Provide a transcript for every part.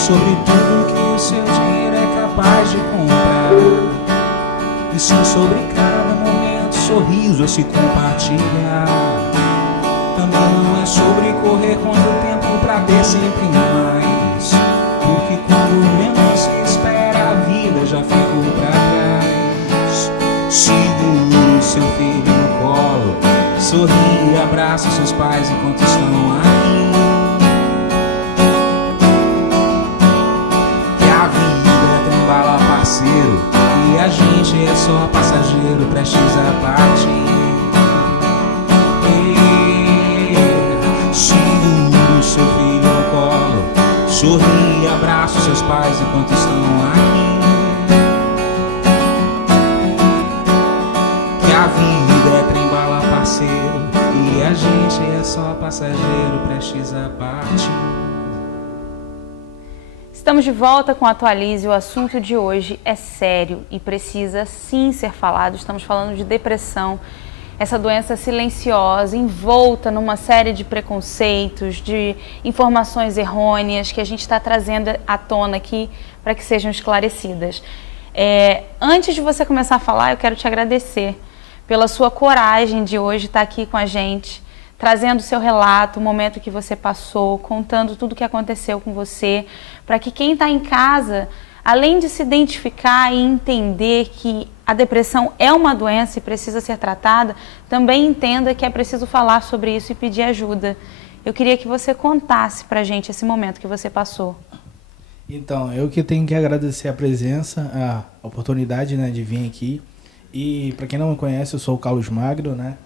sobre tudo que o seu dinheiro é capaz de comprar, e sim sobre cada momento, sorriso a se compartilhar. Também não é sobre correr contra o tempo pra ter sempre mais, porque quando menos se espera a vida já ficou pra trás. Segure seu filho no colo, sorri e abraça seus pais enquanto estão aqui. Que a vida é trem-bala, parceiro, e a gente é só passageiro prestes a partir. Segure seu filho no colo, sorri e abraça seus pais enquanto estão aqui. Que a vida é trem-bala, parceiro, e a gente é só passageiro prestes a partir. Estamos de volta com a Atualize. O assunto de hoje é sério e precisa sim ser falado. Estamos falando de depressão, essa doença silenciosa, envolta numa série de preconceitos, de informações errôneas que a gente está trazendo à tona aqui para que sejam esclarecidas. Antes de você começar a falar, eu quero te agradecer pela sua coragem de hoje estar aqui com a gente, trazendo o seu relato, o momento que você passou, contando tudo o que aconteceu com você, para que quem está em casa, além de se identificar e entender que a depressão é uma doença e precisa ser tratada, também entenda que é preciso falar sobre isso e pedir ajuda. Eu queria que você contasse para a gente esse momento que você passou. Então, eu que tenho que agradecer a presença, a oportunidade, né, de vir aqui. E para quem não me conhece, eu sou o Carlos Magno, né?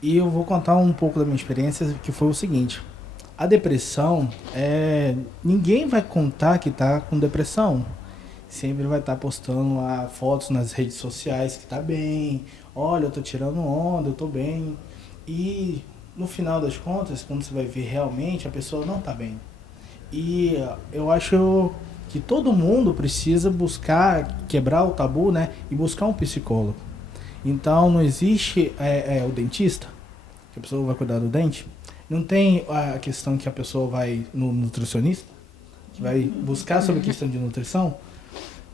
E eu vou contar um pouco da minha experiência, que foi o seguinte. A depressão, ninguém vai contar que está com depressão. Sempre vai estar postando lá fotos nas redes sociais que tá bem. Olha, eu tô tirando onda, eu tô bem. E no final das contas, quando você vai ver realmente, a pessoa não tá bem. E eu acho que todo mundo precisa buscar, quebrar o tabu, né? E buscar um psicólogo. Então não existe o dentista, que a pessoa vai cuidar do dente. Não tem a questão que a pessoa vai no nutricionista, que vai buscar sobre a questão de nutrição.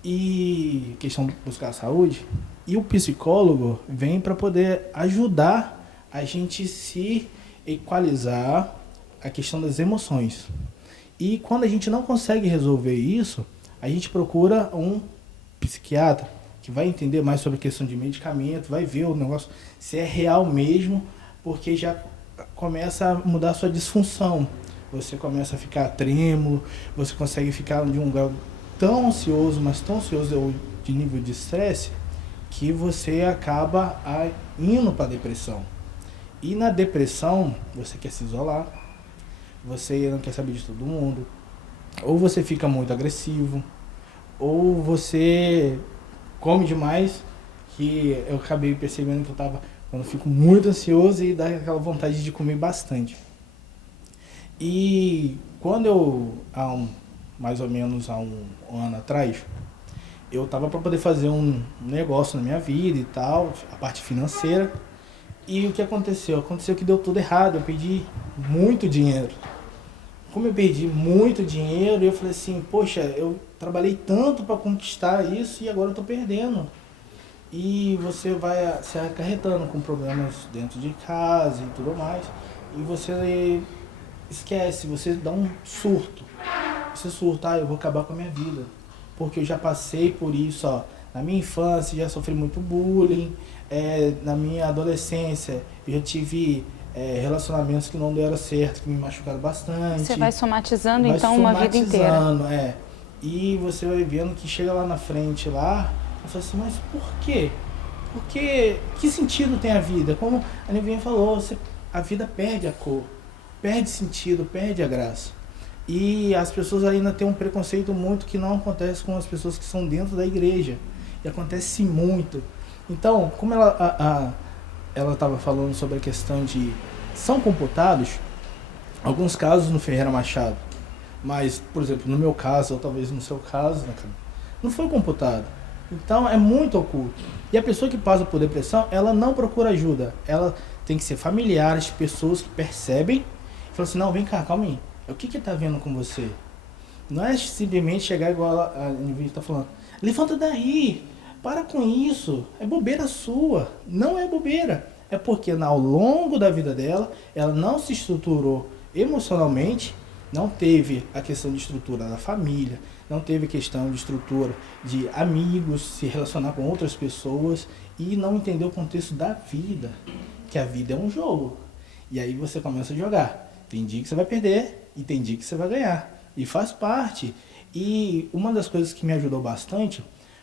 E questão de buscar a saúde. E o psicólogo vem para poder ajudar a gente se equalizar a questão das emoções. E quando a gente não consegue resolver isso, a gente procura um psiquiatra que vai entender mais sobre a questão de medicamento, vai ver o negócio se é real mesmo, porque já começa a mudar a sua disfunção. Você começa a ficar trêmulo, você consegue ficar de um grau tão ansioso, mas tão ansioso de nível de estresse, que você acaba indo para a depressão. E na depressão, você quer se isolar, você não quer saber de todo mundo, ou você fica muito agressivo, ou você come demais, que eu acabei percebendo que quando eu fico muito ansioso e dá aquela vontade de comer bastante. E quando eu, mais ou menos há um ano atrás, eu tava para poder fazer um negócio na minha vida e tal, a parte financeira. E o que aconteceu? Aconteceu que deu tudo errado, eu perdi muito dinheiro. Como eu perdi muito dinheiro, eu falei assim, poxa, eu trabalhei tanto para conquistar isso e agora eu tô perdendo. E você vai se acarretando com problemas dentro de casa e tudo mais. E você esquece, você dá um surto. Você surta, eu vou acabar com a minha vida. Porque eu já passei por isso, ó. Na minha infância já sofri muito bullying. Na minha adolescência eu já tive relacionamentos que não deram certo, que me machucaram bastante. Você vai somatizando então uma vida inteira. E você vai vendo que chega lá na frente lá, eu falo assim, mas por quê? Porque que sentido tem a vida? Como a Nivinha falou, a vida perde a cor, perde sentido, perde a graça. E as pessoas ainda têm um preconceito muito que não acontece com as pessoas que são dentro da igreja. E acontece muito. Então, como ela estava falando sobre a questão de... São computados alguns casos no Ferreira Machado. Mas, por exemplo, no meu caso, ou talvez no seu caso, né, não foi computado. Então, é muito oculto. E a pessoa que passa por depressão, ela não procura ajuda. Ela tem que ser familiares, pessoas que percebem e falam assim, não, vem cá, calma aí. O que está vendo com você? Não é simplesmente chegar igual a indivíduo está falando, levanta daí, para com isso, é bobeira sua. Não é bobeira, é porque ao longo da vida dela, ela não se estruturou emocionalmente, não teve a questão de estrutura da família, não teve questão de estrutura de amigos, se relacionar com outras pessoas e não entendeu o contexto da vida, que a vida é um jogo. E aí você começa a jogar. Tem dia que você vai perder e tem dia que você vai ganhar. E faz parte. E uma das coisas que me ajudou bastante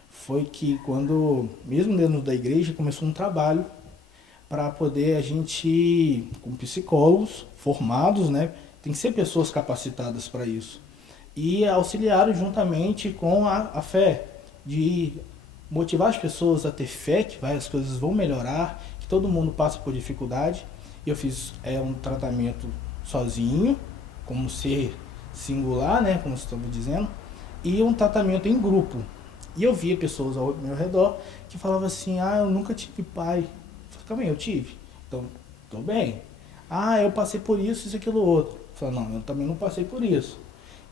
foi que quando, mesmo dentro da igreja, começou um trabalho para poder a gente, com psicólogos formados, né? Tem que ser pessoas capacitadas para isso. E auxiliaram juntamente com a fé, de motivar as pessoas a ter fé que várias coisas vão melhorar, que todo mundo passa por dificuldade. E eu fiz um tratamento sozinho, como ser singular, né, como você estava dizendo, e um tratamento em grupo. E eu via pessoas ao meu redor que falavam assim, eu nunca tive pai. Eu falei, calma aí, eu tive. Então, tô bem. Eu passei por isso, aquilo, outro. Eu falei, não, eu também não passei por isso.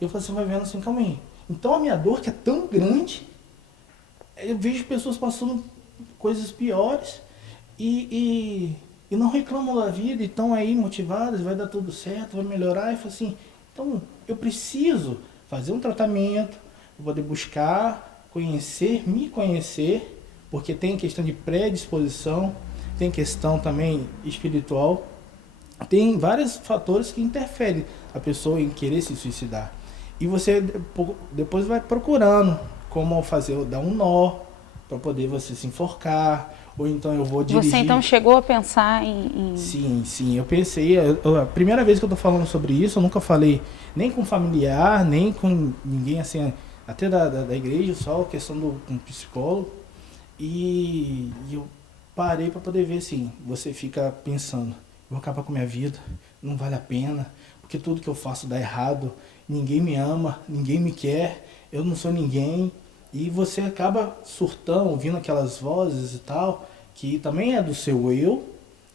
E eu falei assim, vai vendo assim, calma aí. Então a minha dor, que é tão grande, eu vejo pessoas passando coisas piores e não reclamam da vida, e estão aí motivadas, vai dar tudo certo, vai melhorar. E eu falei assim, então eu preciso fazer um tratamento, poder buscar, conhecer, me conhecer, porque tem questão de predisposição, tem questão também espiritual, tem vários fatores que interferem a pessoa em querer se suicidar. E você depois vai procurando como fazer, dar um nó, para poder você se enforcar, ou então eu vou dirigir. Você então chegou a pensar em... Sim, eu pensei, a primeira vez que eu tô falando sobre isso, eu nunca falei nem com familiar, nem com ninguém assim, até da igreja, só a questão do um psicólogo, e eu parei para poder ver assim, você fica pensando, vou acabar com a minha vida, não vale a pena, porque tudo que eu faço dá errado, ninguém me ama, ninguém me quer, eu não sou ninguém. E você acaba surtando, ouvindo aquelas vozes e tal, que também é do seu eu,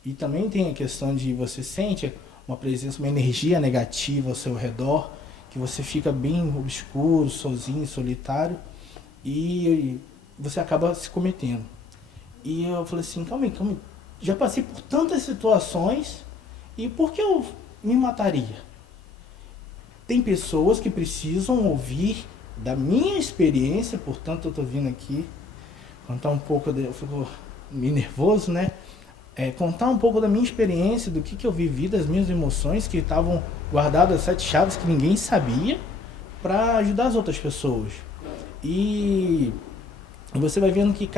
e também tem a questão de você sente uma presença, uma energia negativa ao seu redor, que você fica bem obscuro, sozinho, solitário, e você acaba se cometendo. E eu falei assim, calma aí, já passei por tantas situações, e por que eu me mataria? Tem pessoas que precisam ouvir da minha experiência, portanto eu estou vindo aqui contar um pouco, eu fico meio nervoso, né? Contar um pouco da minha experiência, do que eu vivi, das minhas emoções que estavam guardadas, 7 chaves que ninguém sabia, para ajudar as outras pessoas. E você vai vendo que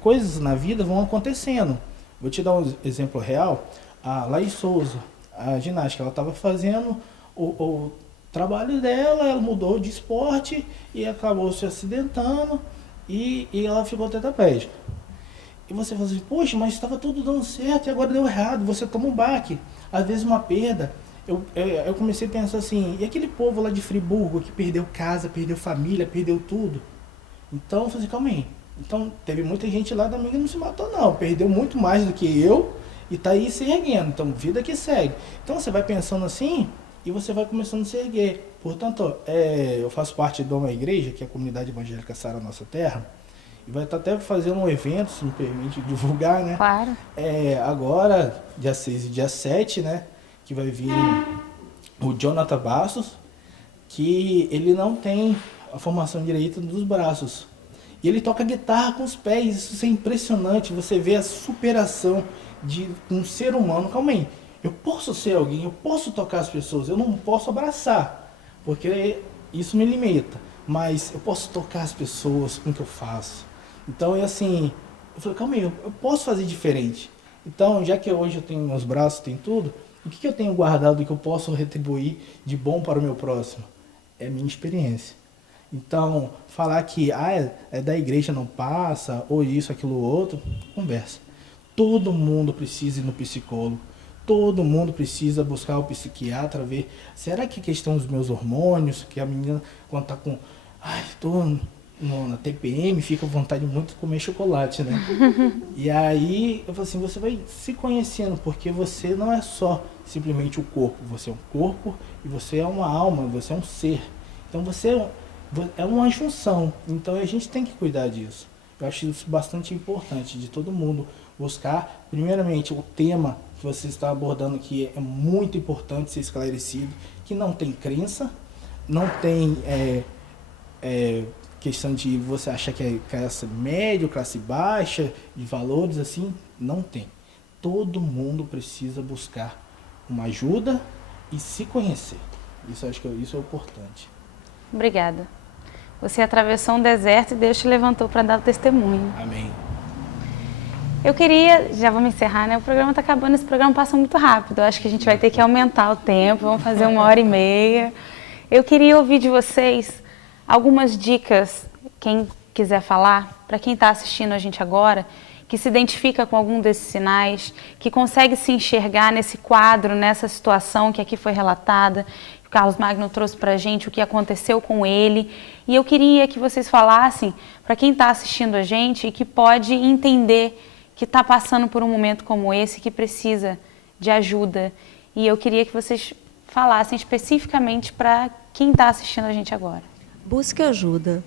coisas na vida vão acontecendo. Vou te dar um exemplo real. A Laís Souza, a ginástica, ela estava fazendo o trabalho dela, ela mudou de esporte e acabou se acidentando e ela ficou tetraplégica. E você fala assim, poxa, mas estava tudo dando certo e agora deu errado, você toma um baque, às vezes uma perda. Eu comecei a pensar assim, e aquele povo lá de Friburgo que perdeu casa, perdeu família, perdeu tudo? Então eu falei, calma aí. Então teve muita gente lá também que não se matou não, perdeu muito mais do que eu e tá aí se erguendo, então vida que segue. Então você vai pensando assim e você vai começando a se erguer. Portanto, eu faço parte de uma igreja, que é a Comunidade Evangélica Sara Nossa Terra, e vai estar até fazendo um evento, se me permite divulgar, né? Claro. Agora, dia 6 e dia 7, né? Que vai vir o Jonathan Bastos, que ele não tem a formação direita dos braços. E ele toca guitarra com os pés, isso é impressionante, você vê a superação de um ser humano. Calma aí, eu posso ser alguém, eu posso tocar as pessoas, eu não posso abraçar, porque isso me limita, mas eu posso tocar as pessoas com o que eu faço. Então é assim, eu falei, calma aí, eu posso fazer diferente. Então, já que hoje eu tenho meus braços, tenho tudo, o que eu tenho guardado que eu posso retribuir de bom para o meu próximo? É a minha experiência. Então, falar que é da igreja, não passa, ou isso, aquilo, outro, conversa. Todo mundo precisa ir no psicólogo. Todo mundo precisa buscar o psiquiatra, ver, será que é questão dos meus hormônios, que a menina, quando tá com, tô na TPM, fica à vontade muito de comer chocolate, né? E aí, eu falo assim, você vai se conhecendo, porque você não é só simplesmente o corpo, você é um corpo e você é uma alma, você é um ser. Então é uma junção, então a gente tem que cuidar disso. Eu acho isso bastante importante, de todo mundo buscar, primeiramente, o tema que você está abordando aqui é muito importante ser esclarecido, que não tem crença, não tem questão de você achar que é classe média, classe baixa, de valores assim, não tem. Todo mundo precisa buscar uma ajuda e se conhecer. Isso acho que isso é importante. Obrigada. Você atravessou um deserto e Deus te levantou para dar o testemunho. Amém. Eu queria, já vamos encerrar, né? O programa está acabando, esse programa passa muito rápido. Eu acho que a gente vai ter que aumentar o tempo, vamos fazer 1h30. Eu queria ouvir de vocês algumas dicas, quem quiser falar, para quem está assistindo a gente agora, que se identifica com algum desses sinais, que consegue se enxergar nesse quadro, nessa situação que aqui foi relatada. O Carlos Magno trouxe para a gente o que aconteceu com ele. E eu queria que vocês falassem para quem está assistindo a gente e que pode entender que está passando por um momento como esse, que precisa de ajuda. E eu queria que vocês falassem especificamente para quem está assistindo a gente agora. Busque ajuda.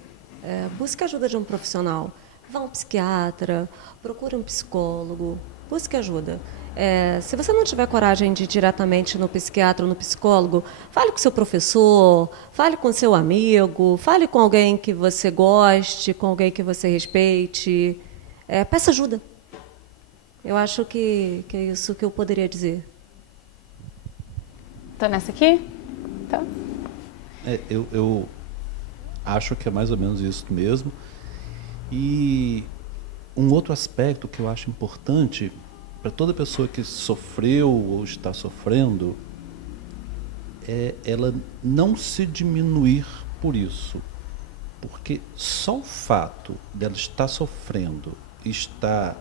Busque ajuda de um profissional. Vá a um psiquiatra, procure um psicólogo, busque ajuda. Se você não tiver coragem de ir diretamente no psiquiatra ou no psicólogo, fale com seu professor, fale com seu amigo, fale com alguém que você goste, com alguém que você respeite. Peça ajuda. Eu acho que é isso que eu poderia dizer. Estou nessa aqui? Então. Eu acho que é mais ou menos isso mesmo. E um outro aspecto que eu acho importante para toda pessoa que sofreu ou está sofrendo é ela não se diminuir por isso. Porque só o fato dela estar sofrendo, estar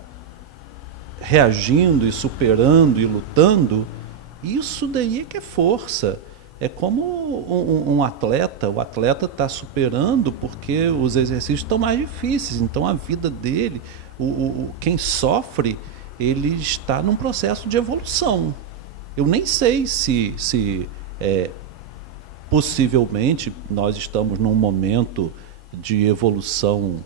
reagindo e superando e lutando, isso daí é que é força. É como um atleta, o atleta está superando porque os exercícios estão mais difíceis, então a vida dele, quem sofre, ele está num processo de evolução. Eu nem sei se possivelmente nós estamos num momento de evolução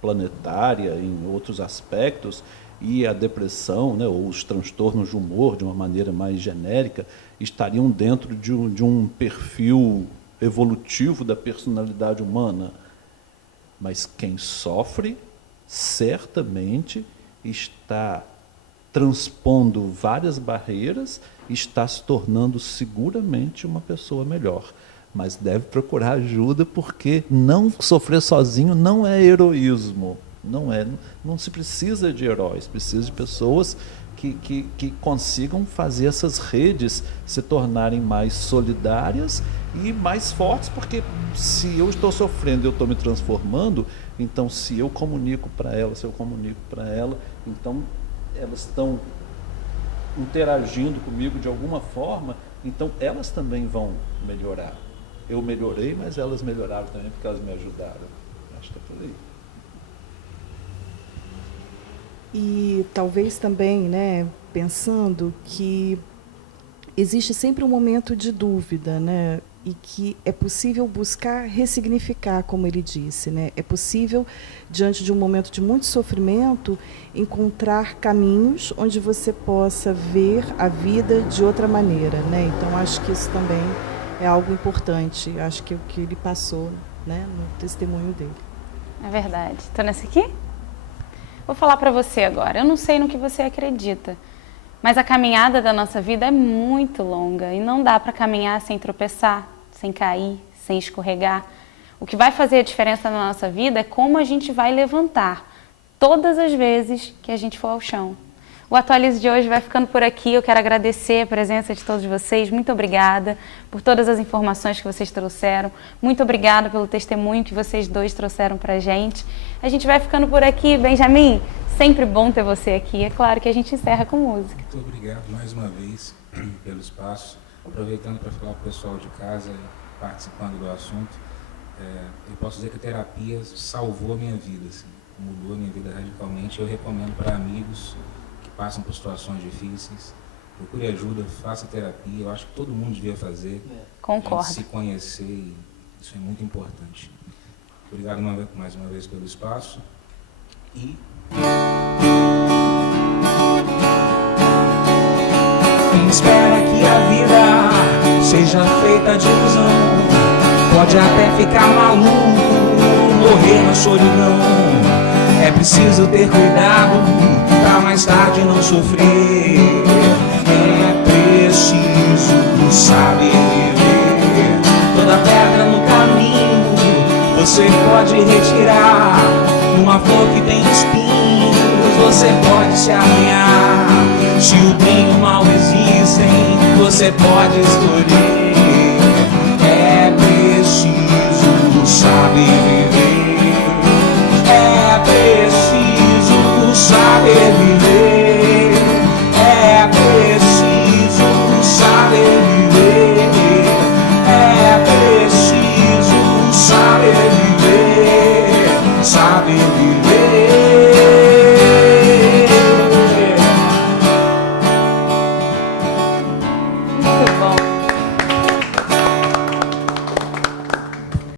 planetária em outros aspectos, e a depressão, né, ou os transtornos de humor, de uma maneira mais genérica, estariam dentro de um perfil evolutivo da personalidade humana. Mas quem sofre, certamente, está transpondo várias barreiras e está se tornando seguramente uma pessoa melhor. Mas deve procurar ajuda, porque não sofrer sozinho não é heroísmo. Não se precisa de heróis, precisa de pessoas que consigam fazer essas redes se tornarem mais solidárias e mais fortes, porque se eu estou sofrendo e eu estou me transformando, então se eu comunico para ela, então elas estão interagindo comigo de alguma forma, então elas também vão melhorar. Eu melhorei, mas elas melhoraram também porque elas me ajudaram. Acho que é por aí. E talvez também, né, pensando que existe sempre um momento de dúvida, né, e que é possível buscar ressignificar, como ele disse, né, é possível, diante de um momento de muito sofrimento, encontrar caminhos onde você possa ver a vida de outra maneira, né. Então acho que isso também é algo importante, acho que é o que ele passou, né, no testemunho dele. É verdade. Estou nessa aqui? Vou falar para você agora. Eu não sei no que você acredita, mas a caminhada da nossa vida é muito longa e não dá para caminhar sem tropeçar, sem cair, sem escorregar. O que vai fazer a diferença na nossa vida é como a gente vai levantar todas as vezes que a gente for ao chão. O Atualize de hoje vai ficando por aqui. Eu quero agradecer a presença de todos vocês. Muito obrigada por todas as informações que vocês trouxeram. Muito obrigada pelo testemunho que vocês dois trouxeram para a gente. A gente vai ficando por aqui. Benjamin, sempre bom ter você aqui. É claro que a gente encerra com música. Muito obrigado mais uma vez pelo espaço. Aproveitando para falar para o pessoal de casa, participando do assunto, eu posso dizer que a terapia salvou a minha vida, assim, mudou a minha vida radicalmente. Eu recomendo para amigos passam por situações difíceis, procure ajuda, faça terapia. Eu acho que todo mundo devia fazer. Concordo. Se conhecer e Isso é muito importante. Obrigado mais uma vez pelo espaço. E quem espera que a vida seja feita de ilusão pode até ficar maluco, morrer na solidão. É preciso ter cuidado pra mais tarde não sofrer. É preciso saber viver. Toda pedra no caminho você pode retirar. Uma flor que tem espinhos você pode se arranhar. Se o bem e o mal existem, você pode escolher.